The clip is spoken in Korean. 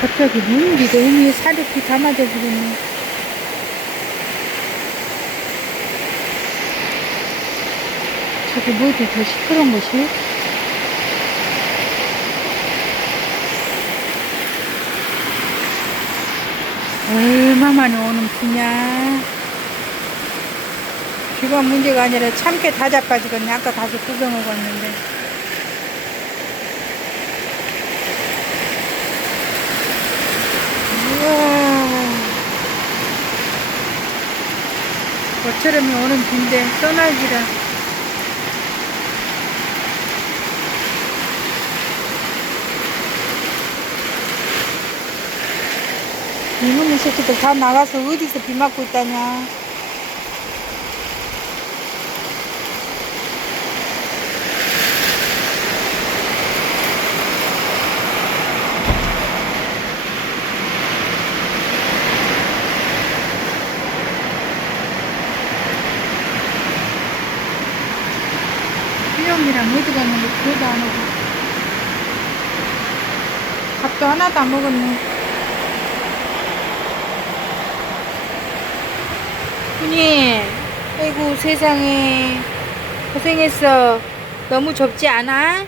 갑자기 눈이 너무 사르게 담아져 버렸네. 저기 뭐지 저 시끄러운 것이? 얼마만에 오는 비냐? 비가 문제가 아니라 참깨 다 자빠지겠네. 아까 가서 구경하고 왔는데. 모처럼이 오는 비인데 떠날지라. 이놈의 새끼들 다 나가서 어디서 비 맞고 있다냐. 수영이랑 어디 갔는데 그래도 안 오고. 밥도 하나도 안 먹었네. 훈이 아이고 세상에. 고생했어. 너무 좁지 않아?